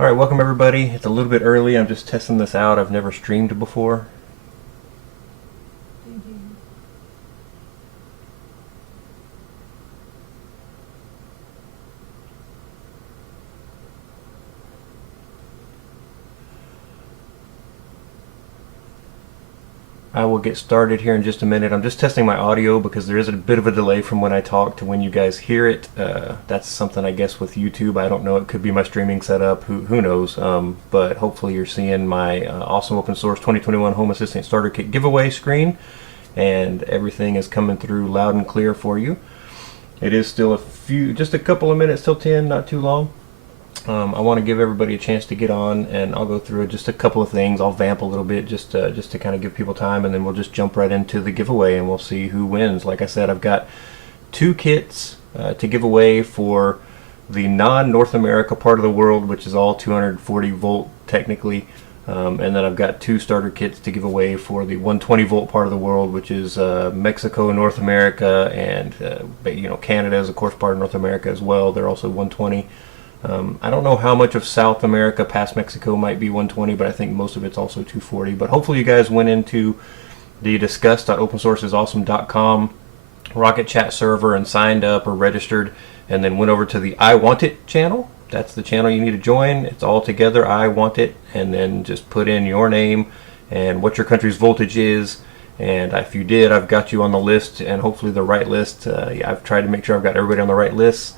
Alright, welcome everybody. It's a little bit early. I'm just testing this out. I've never streamed before. I will get started here in just a minute. I'm just testing my audio because there is a bit of a delay from when I talk to when you guys hear it. That's something I guess with YouTube. I don't know. It could be my streaming setup. Who knows? But hopefully you're seeing my awesome open source 2021 Home Assistant Starter Kit giveaway screen, and everything is coming through loud and clear for you. It is still just a couple of minutes till 10, not too long. I want to give everybody a chance to get on, and I'll go through just a couple of things. I'll vamp a little bit just to kind of give people time, and then we'll just jump right into the giveaway and we'll see who wins. Like I said, I've got 2 kits to give away for the non-North America part of the world, which is all 240 volt technically, and then I've got 2 starter kits to give away for the 120 volt part of the world, which is Mexico, North America, and Canada is of course part of North America as well. They're also 120. I don't know how much of South America past Mexico might be 120, but I think most of it's also 240. But hopefully you guys went into the discuss.opensourceisawesome.com Rocket Chat server and signed up or registered, and then went over to the I Want It channel. That's the channel you need to join. It's all together, I Want It, and then just put in your name and what your country's voltage is. And if you did, I've got you on the list, and hopefully the right list. I've tried to make sure I've got everybody on the right list.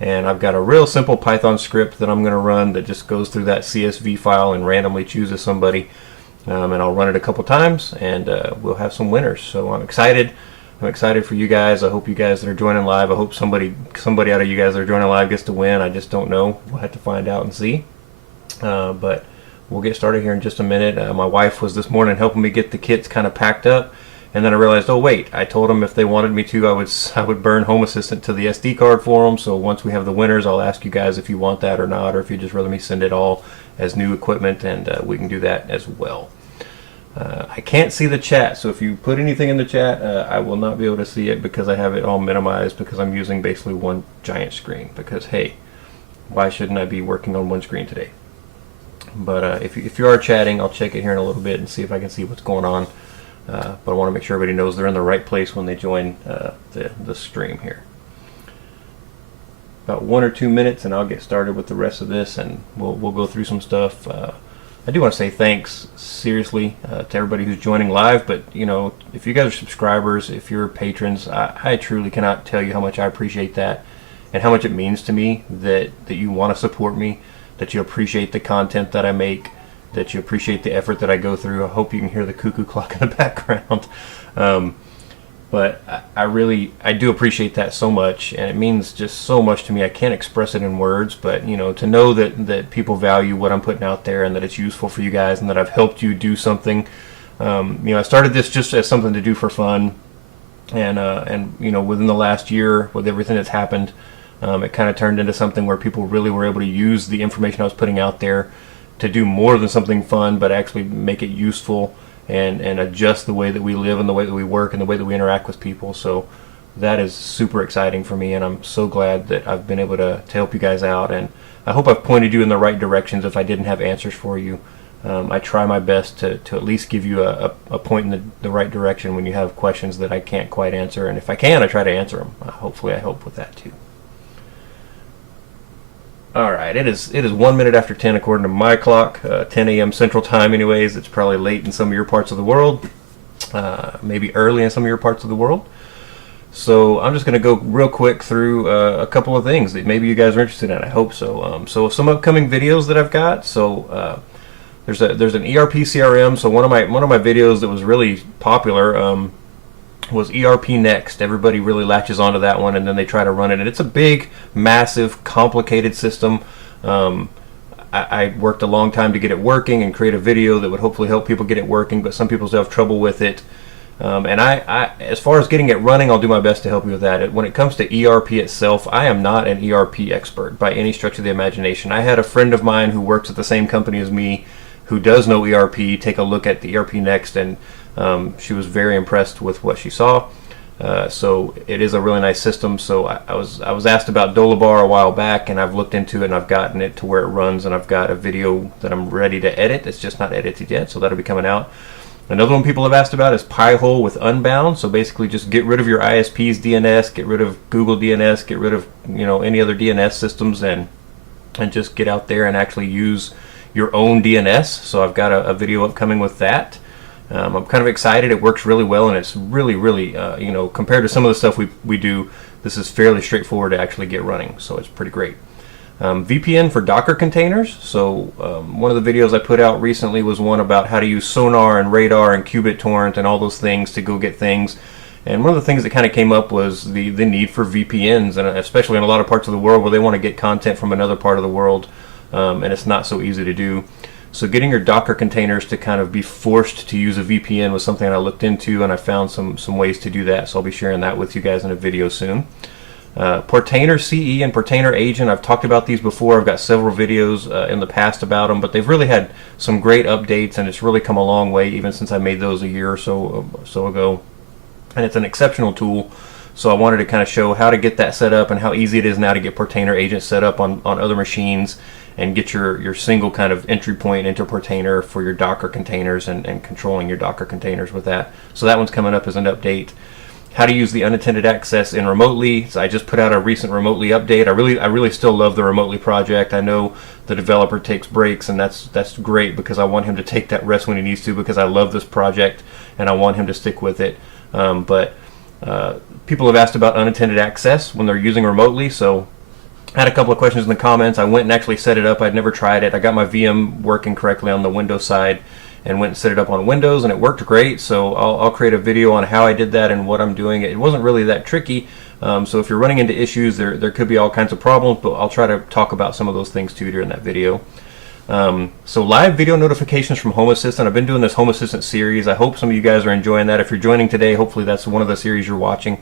And I've got a real simple Python script that I'm going to run that just goes through that CSV file and randomly chooses somebody. And I'll run it a couple times, and we'll have some winners. So I'm excited. I'm excited for you guys. I hope you guys that are joining live, I hope somebody out of you guys that are joining live gets to win. I just don't know. We'll have to find out and see. But we'll get started here in just a minute. My wife was this morning helping me get the kits kind of packed up. And then I realized, oh wait, I told them if they wanted me to, I would burn Home Assistant to the SD card for them. So once we have the winners, I'll ask you guys if you want that or not, or if you just rather me send it all as new equipment, and we can do that as well. I can't see the chat, so if you put anything in the chat, I will not be able to see it because I have it all minimized because I'm using basically one giant screen. Because hey, why shouldn't I be working on one screen today? But if you are chatting, I'll check it here in a little bit and see if I can see what's going on. But I want to make sure everybody knows they're in the right place when they join the stream here. About 1 or 2 minutes, and I'll get started with the rest of this, and we'll go through some stuff. I do want to say thanks, seriously, to everybody who's joining live. But if you guys are subscribers, if you're patrons, I truly cannot tell you how much I appreciate that, and how much it means to me that you want to support me, that you appreciate the content that I make, that you appreciate the effort that I go through. I hope you can hear the cuckoo clock in the background. But I do appreciate that so much, and it means just so much to me. I can't express it in words, but to know that people value what I'm putting out there, and that it's useful for you guys, and that I've helped you do something. I started this just as something to do for fun, and within the last year, with everything that's happened, it kind of turned into something where people really were able to use the information I was putting out there to do more than something fun, but actually make it useful and adjust the way that we live and the way that we work and the way that we interact with people. So that is super exciting for me, and I'm so glad that I've been able to help you guys out, and I hope I've pointed you in the right directions if I didn't have answers for you. I try my best to at least give you a point in the right direction when you have questions that I can't quite answer, and if I can, I try to answer them. Hopefully I help with that too. Alright, it is 1 minute after 10 according to my clock, 10 a.m. Central Time anyways. It's probably late in some of your parts of the world, maybe early in some of your parts of the world. So I'm just going to go real quick through a couple of things that maybe you guys are interested in. I hope so. So some upcoming videos that I've got. So there's an ERP CRM. So one of my videos that was really popular was ERP Next. Everybody really latches onto that one, and then they try to run it, and it's a big, massive, complicated system. I worked a long time to get it working and create a video that would hopefully help people get it working, but some people still have trouble with it. And I, as far as getting it running, I'll do my best to help you with that. When it comes to ERP itself, I am not an ERP expert by any stretch of the imagination. I had a friend of mine who works at the same company as me who does know ERP take a look at the ERP Next, and she was very impressed with what she saw. So it is a really nice system. So I was asked about Dolabar a while back, and I've looked into it and I've gotten it to where it runs, and I've got a video that I'm ready to edit. It's just not edited yet, so that'll be coming out. Another one people have asked about is Pi-hole with Unbound. So basically just get rid of your ISP's DNS, get rid of Google DNS, get rid of any other DNS systems, and just get out there and actually use your own DNS. So I've got a video upcoming with that. I'm kind of excited. It works really well, and it's really compared to some of the stuff we do, this is fairly straightforward to actually get running. So it's pretty great. VPN for Docker containers. So one of the videos I put out recently was one about how to use Sonar and Radar and Qubit Torrent and all those things to go get things. And one of the things that kind of came up was the need for VPNs, and especially in a lot of parts of the world where they want to get content from another part of the world, and it's not so easy to do. So getting your Docker containers to kind of be forced to use a VPN was something I looked into, and I found some ways to do that. So I'll be sharing that with you guys in a video soon. Portainer CE and Portainer Agent, I've talked about these before. I've got several videos in the past about them, but they've really had some great updates, and it's really come a long way even since I made those a year or so ago. And it's an exceptional tool. So I wanted to kind of show how to get that set up and how easy it is now to get Portainer Agent set up on other machines and get your single kind of entry point into Portainer for your Docker containers and controlling your Docker containers with that. So that one's coming up as an update. How to use the unattended access in remotely. So I just put out a recent remotely update. I really still love the remotely project. I know the developer takes breaks, and that's great because I want him to take that rest when he needs to, because I love this project and I want him to stick with it. But people have asked about unattended access when they're using remotely. So I had a couple of questions in the comments. I went and actually set it up. I'd never tried it. I got my VM working correctly on the Windows side and went and set it up on Windows, and it worked great. So I'll create a video on how I did that and what I'm doing. It wasn't really that tricky. So if you're running into issues, there could be all kinds of problems, but I'll try to talk about some of those things too during that video. So live video notifications from Home Assistant. I've been doing this Home Assistant series. I hope some of you guys are enjoying that. If you're joining today, hopefully that's one of the series you're watching.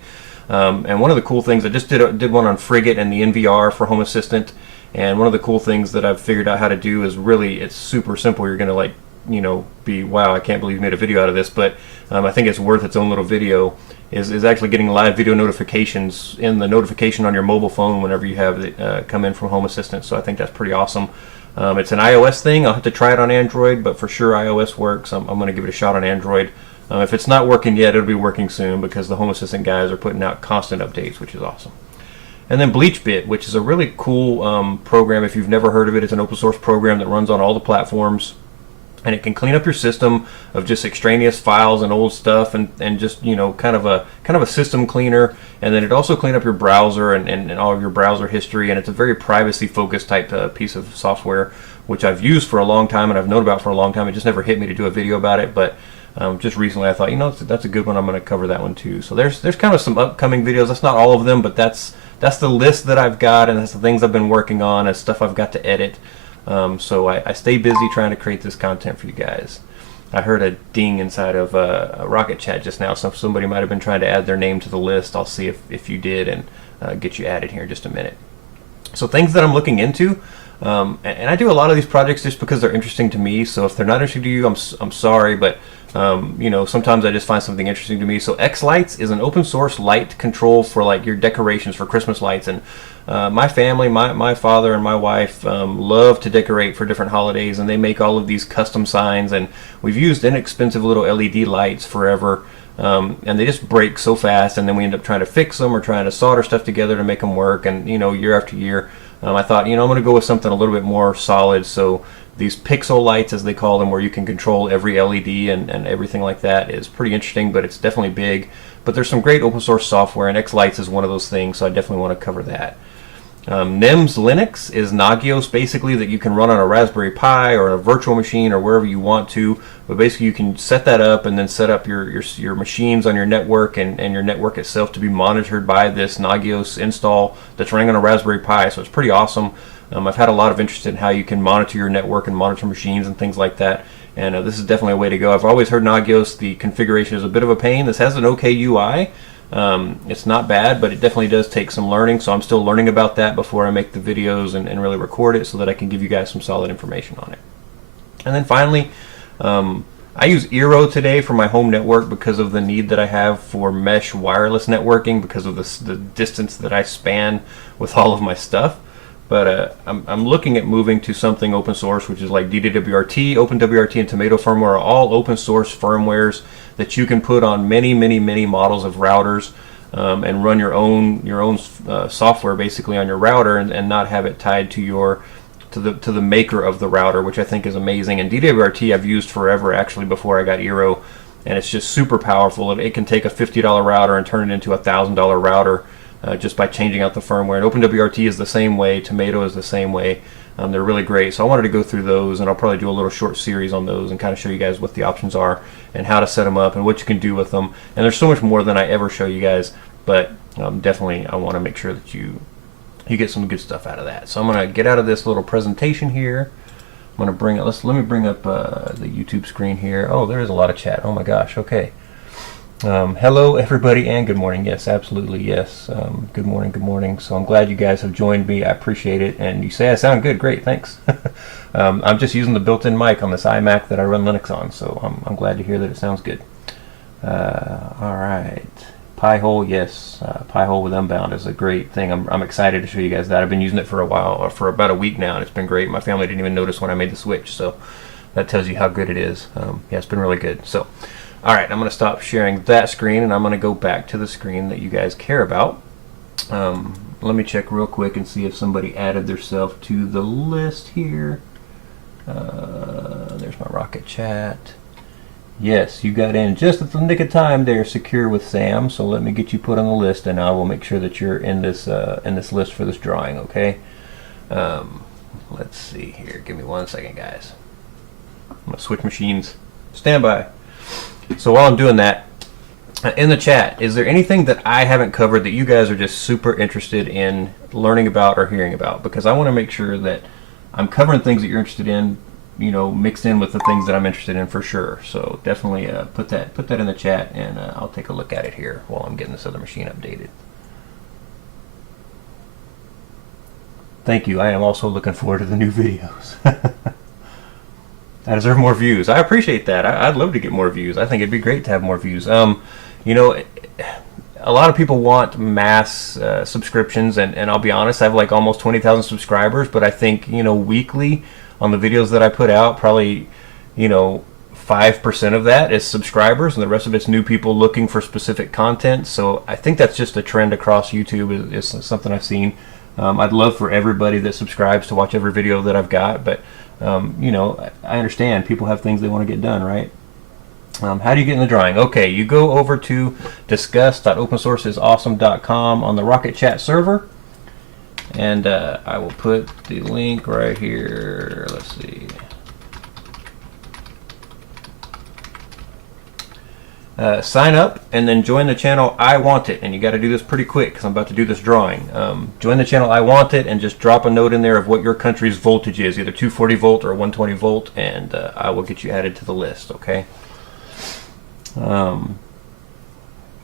And one of the cool things, I just did one on Frigate and the NVR for Home Assistant. And one of the cool things that I've figured out how to do is it's super simple. You're going to be, wow, I can't believe you made a video out of this, but I think it's worth its own little video, is actually getting live video notifications in the notification on your mobile phone whenever you have it come in from Home Assistant. So I think that's pretty awesome. It's an iOS thing. I'll have to try it on Android, but for sure iOS works. I'm going to give it a shot on Android. If it's not working yet, it'll be working soon, because the Home Assistant guys are putting out constant updates, which is awesome. And then BleachBit, which is a really cool program. If you've never heard of it, it's an open source program that runs on all the platforms. And it can clean up your system of just extraneous files and old stuff, and just kind of a system cleaner. And then it also clean up your browser and all of your browser history. And it's a very privacy focused type piece of software, which I've used for a long time and I've known about for a long time. It just never hit me to do a video about it, but just recently I thought, that's a good one. I'm going to cover that one too. So there's kind of some upcoming videos. That's not all of them, but that's the list that I've got, and that's the things I've been working on and stuff I've got to edit. So I stay busy trying to create this content for you guys. I heard a ding inside of a Rocket Chat just now, so somebody might have been trying to add their name to the list. I'll see if you did and get you added here in just a minute. So things that I'm looking into, and I do a lot of these projects just because they're interesting to me. So if they're not interesting to you, I'm sorry, but sometimes I just find something interesting to me. So X-Lights is an open source light control for like your decorations for Christmas lights, and my family, my father and my wife love to decorate for different holidays, and they make all of these custom signs, and we've used inexpensive little LED lights forever, and they just break so fast, and then we end up trying to fix them or trying to solder stuff together to make them work, and year after year. I thought, I'm going to go with something a little bit more solid. So these pixel lights, as they call them, where you can control every LED and everything like that, is pretty interesting, but it's definitely big. But there's some great open source software, and X-Lights is one of those things, so I definitely want to cover that. NEMS Linux is Nagios, basically, that you can run on a Raspberry Pi or a virtual machine or wherever you want to. But basically you can set that up and then set up your machines on your network and your network itself to be monitored by this Nagios install that's running on a Raspberry Pi. So it's pretty awesome. I've had a lot of interest in how you can monitor your network and monitor machines and things like that. And this is definitely a way to go. I've always heard Nagios, the configuration is a bit of a pain. This has an okay UI. It's not bad, but it definitely does take some learning, so I'm still learning about that before I make the videos and really record it so that I can give you guys some solid information on it. And then finally, I use Eero today for my home network because of the need that I have for mesh wireless networking because of the distance that I span with all of my stuff. But I'm looking at moving to something open source, which is like DDWRT, OpenWRT, and Tomato firmware are all open source firmwares that you can put on many, many, many models of routers and run your own software basically on your router and not have it tied to the maker of the router, which I think is amazing. And DWRT I've used forever actually before I got Eero, and it's just super powerful. It can take a $50 router and turn it into a $1,000 router. Just by changing out the firmware. And OpenWRT is the same way, Tomato is the same way. They're really great. So I wanted to go through those, and I'll probably do a little short series on those and kind of show you guys what the options are and how to set them up and what you can do with them. And there's so much more than I ever show you guys, but definitely I want to make sure that you get some good stuff out of that. So I'm going to get out of this little presentation here. I'm going to bring it, let me bring up the YouTube screen here. Oh, there is a lot of chat. Oh my gosh, okay. Hello everybody and good morning. Yes, absolutely, yes. Good morning, good morning. So I'm glad you guys have joined me. I appreciate it. And you say I sound good. Great, thanks. I'm just using the built-in mic on this iMac that I run Linux on, so I'm glad to hear that it sounds good. All right. Pi-hole, yes. Pi-hole with Unbound is a great thing. I'm excited to show you guys that. I've been using it for a while, or for about a week now, and it's been great. My family didn't even notice when I made the switch, so that tells you how good it is. Yeah, it's been really good. So. All right, I'm going to stop sharing that screen, and I'm going to go back to the screen that you guys care about. Let me check real quick and see if somebody added themselves to the list here. There's my Rocket Chat. Yes, you got in just at the nick of time there, Secure with Sam. So let me get you put on the list, and I will make sure that you're in this list for this drawing. Okay. Let's see here. Give me 1 second, guys. I'm going to switch machines. Stand by. So while I'm doing that, in the chat, is there anything that I haven't covered that you guys are just super interested in learning about or hearing about? Because I want to make sure that I'm covering things that you're interested in, you know, mixed in with the things that I'm interested in for sure. So definitely put that in the chat, and I'll take a look at it here while I'm getting this other machine updated. Thank you. I am also looking forward to the new videos. I deserve more views. I appreciate that. I'd love to get more views. I think it'd be great to have more views. You know, a lot of people want mass subscriptions, and I'll be honest, I have like almost 20,000 subscribers, but I think, you know, weekly on the videos that I put out, probably, you know, 5% of that is subscribers, and the rest of it's new people looking for specific content. So I think that's just a trend across YouTube. Is something I've seen. I'd love for everybody that subscribes to watch every video that I've got, but you know, I understand people have things they want to get done, right? How do you get in the drawing? Okay, you go over to discuss.opensourceisawesome.com on the Rocket Chat server, and I will put the link right here. Let's see. Sign up and then join the channel I Want It, and you got to do this pretty quick because I'm about to do this drawing. Join the channel I Want It and just drop a note in there of what your country's voltage is, either 240 volt or 120 volt, and I will get you added to the list. Okay.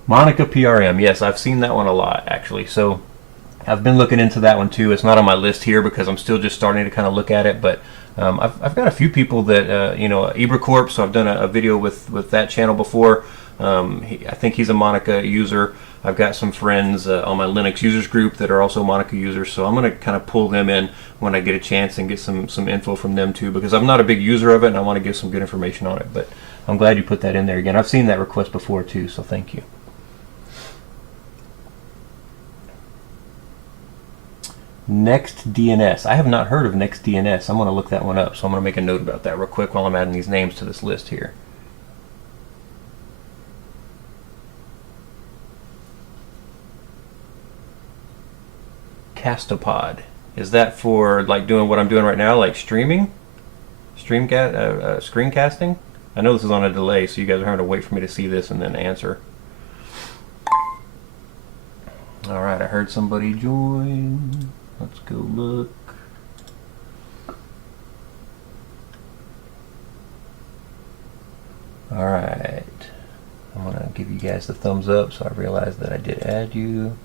Monica PRM, yes, I've seen that one a lot actually. So I've been looking into that one too. It's not on my list here because I'm still just starting to kind of look at it, but I've got a few people that you know, IbraCorp, so I've done a video with that channel before. I think he's a Monica user. I've got some friends on my Linux users group that are also Monica users, so I'm going to kind of pull them in when I get a chance and get some info from them too, because I'm not a big user of it and I want to give some good information on it. But I'm glad you put that in there again. I've seen that request before too, so thank you. Next DNS. I have not heard of Next DNS. I'm going to look that one up, so I'm going to make a note about that real quick while I'm adding these names to this list here. Castopod. Is that for like doing what I'm doing right now, like streaming? Screencasting? I know this is on a delay, so you guys are having to wait for me to see this and then answer. Alright, I heard somebody join. Let's go look. Alright. I'm going to give you guys the thumbs up so I realize that I did add you.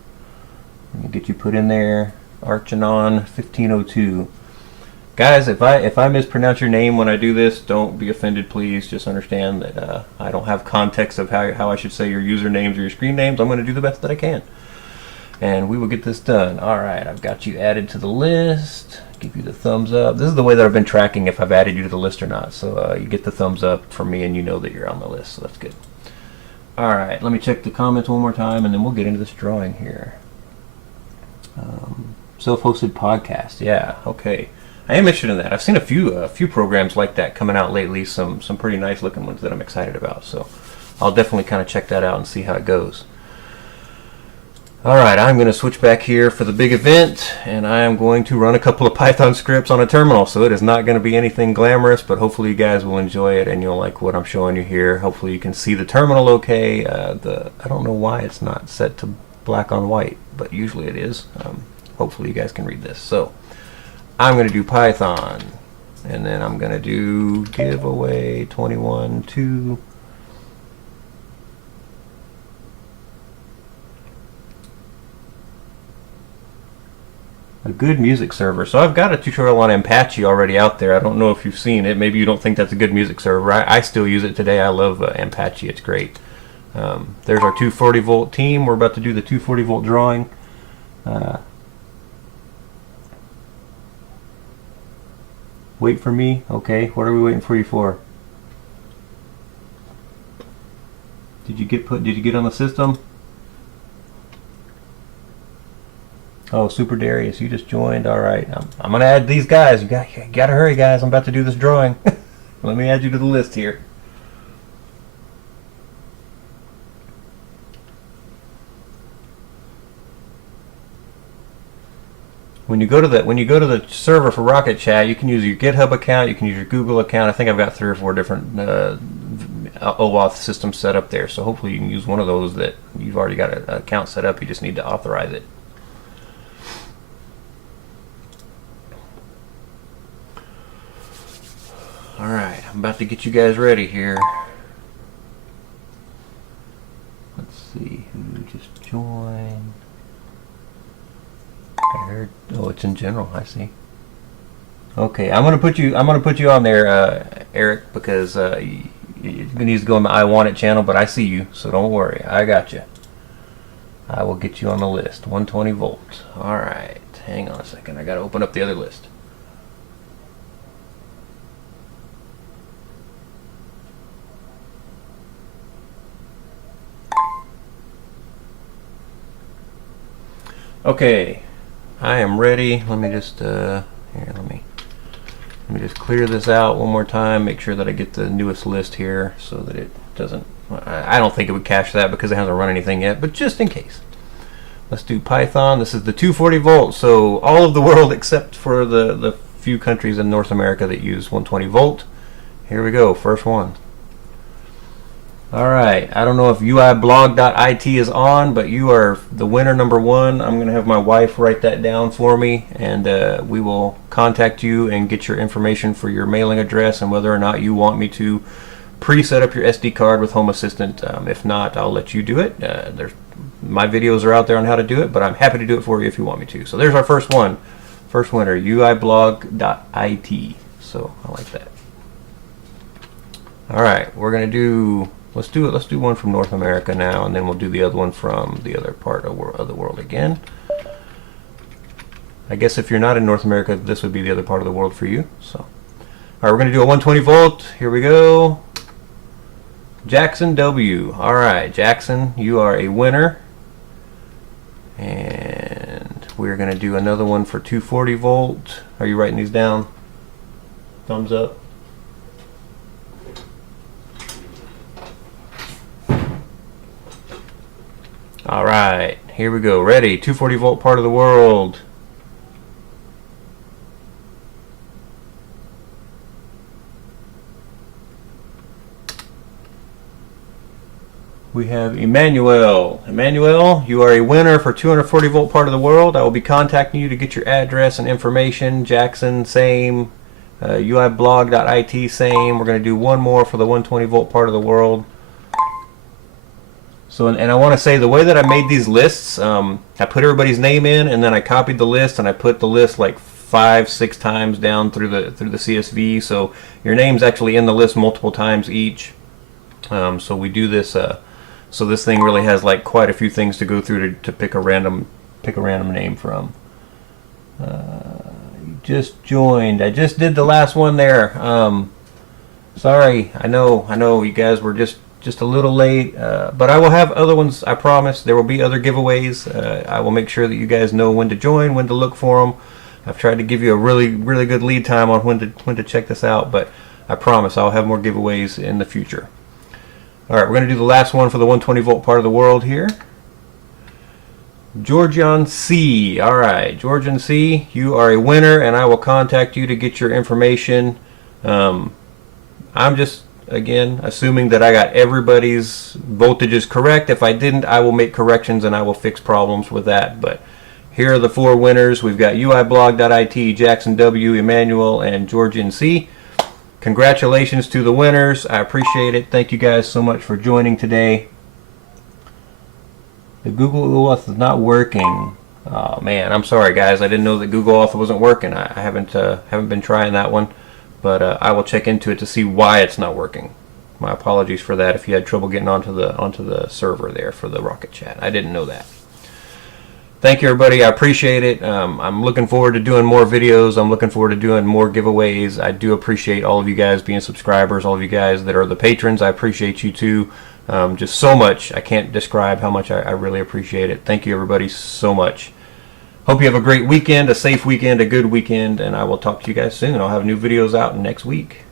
Let me get you put in there. Archanon 1502. Guys, if I mispronounce your name when I do this, don't be offended, please. Just understand that I don't have context of how I should say your usernames or your screen names. I'm going to do the best that I can. And we will get this done. Alright, I've got you added to the list. Give you the thumbs up. This is the way that I've been tracking if I've added you to the list or not. So you get the thumbs up from me and you know that you're on the list. So that's good. Alright, let me check the comments one more time and then we'll get into this drawing here. Self-hosted podcast. Yeah, okay. I am interested in that. I've seen a few programs like that coming out lately. Some pretty nice looking ones that I'm excited about. So I'll definitely kind of check that out and see how it goes. All right, I'm going to switch back here for the big event, and I am going to run a couple of Python scripts on a terminal. So it is not going to be anything glamorous, but hopefully you guys will enjoy it and you'll like what I'm showing you here. Hopefully you can see the terminal okay. I don't know why it's not set to black on white, but usually it is. Hopefully you guys can read this. So I'm going to do Python, and then I'm going to do giveaway 21 to a good music server. So I've got a tutorial on Apache already out there. I don't know if you've seen it. Maybe you don't think that's a good music server. I still use it today. I love Apache. It's great. There's our 240 volt team. We're about to do the 240 volt drawing. Wait for me. Okay, what are we waiting for you for? Did you get on the system? Oh, Super Darius, you just joined. All right, I'm gonna add these guys. You gotta hurry, guys. I'm about to do this drawing. Let me add you to the list here. When you go to the server for Rocket Chat, you can use your GitHub account, you can use your Google account. I think I've got 3 or 4 different OAuth systems set up there. So hopefully you can use one of those that you've already got an account set up. You just need to authorize it. All right, I'm about to get you guys ready here. Let's see who just joined. I heard. Oh, it's in general. I see. Okay, I'm gonna put you on there, Eric, because you need to go on the I Want It channel. But I see you, so don't worry. I got you. I will get you on the list. 120 volts. All right. Hang on a second. I gotta open up the other list. Okay. I am ready. Let me just here. Let me just clear this out one more time. Make sure that I get the newest list here so that it doesn't. I don't think it would cache that because it hasn't run anything yet. But just in case, let's do Python. This is the 240 volt. So all of the world except for the few countries in North America that use 120 volt. Here we go. First one. Alright, I don't know if uiblog.it is on, but you are the winner number 1. I'm going to have my wife write that down for me, and we will contact you and get your information for your mailing address and whether or not you want me to pre-set up your SD card with Home Assistant. If not, I'll let you do it. My videos are out there on how to do it, but I'm happy to do it for you if you want me to. So there's our first one. First winner, uiblog.it. So I like that. Alright, we're going to do... Let's do one from North America now, and then we'll do the other one from the other part of the world again. I guess if you're not in North America, this would be the other part of the world for you. So, all right, we're going to do a 120 volt. Here we go. Jackson W. All right, Jackson, you are a winner. And we're going to do another one for 240 volt. Are you writing these down? Thumbs up. All right, here we go. Ready? 240 volt part of the world. We have Emmanuel. Emmanuel, you are a winner for 240 volt part of the world. I will be contacting you to get your address and information. Jackson, same. uiblog.it, same. We're going to do one more for the 120 volt part of the world. So, and I want to say the way that I made these lists, I put everybody's name in, and then I copied the list, and I put the list like 5-6 times down through the CSV, so your name's actually in the list multiple times each. So we do this. So this thing really has like quite a few things to go through to pick a random name from. You just joined. I just did the last one there. Sorry, I know you guys were just a little late, but I will have other ones. I promise there will be other giveaways. I will make sure that you guys know when to join, when to look for them. I've tried to give you a really good lead time on when to check this out, but I promise I'll have more giveaways in the future. All right, we're going to do the last one for the 120 volt part of the world here. Georgian C. All right, Georgian C, you are a winner, and I will contact you to get your information. I'm just, again, assuming that I got everybody's voltages correct. If I didn't, I will make corrections and I will fix problems with that. But here are the 4 winners. We've got uiblog.it, Jackson W, Emmanuel, and Georgian C. Congratulations to the winners. I appreciate it. Thank you guys so much for joining today. The Google Auth is not working. Oh man, I'm sorry guys. I didn't know that Google Auth wasn't working. I haven't been trying that one, but I will check into it to see why it's not working. My apologies for that if you had trouble getting onto the server there for the Rocket Chat. I didn't know that. Thank you everybody. I appreciate it. I'm looking forward to doing more videos. I'm looking forward to doing more giveaways. I do appreciate all of you guys being subscribers, all of you guys that are the patrons. I appreciate you too. Just so much. I can't describe how much I really appreciate it. Thank you everybody so much. Hope you have a great weekend, a safe weekend, a good weekend, and I will talk to you guys soon. I'll have new videos out next week.